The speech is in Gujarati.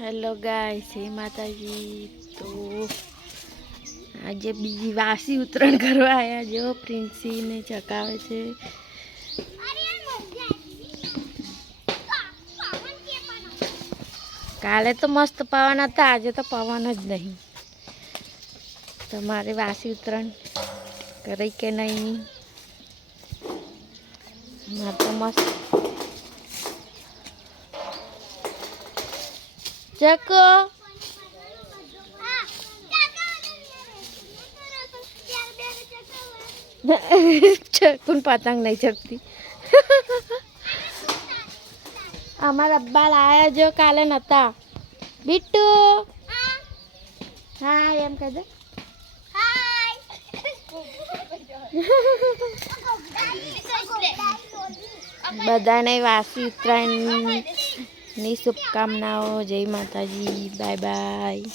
હેલો ગાઈસ, જય માતાજી। તો આજે બીજી વાસી ઉત્તરાયણ કરવા આવ્યા જો પ્રિન્સીને ચકાવે છે। કાલે તો મસ્ત પવન હતા, આજે તો પવન જ નહીં। તમારે વાસી ઉત્તરાયણ કરી કે નહીં? મારે તો મસ્ત ચકો ચકુન પતંગ નહીં ચકતી। અમારા અબ્બા લાયા જો કાલે નતા। બિટ્ટુ હા એમ કહી દે। બધાને વાસી ઉત્તરાયણની શુભકામનાઓ। જય માતાજી, બાય બાય।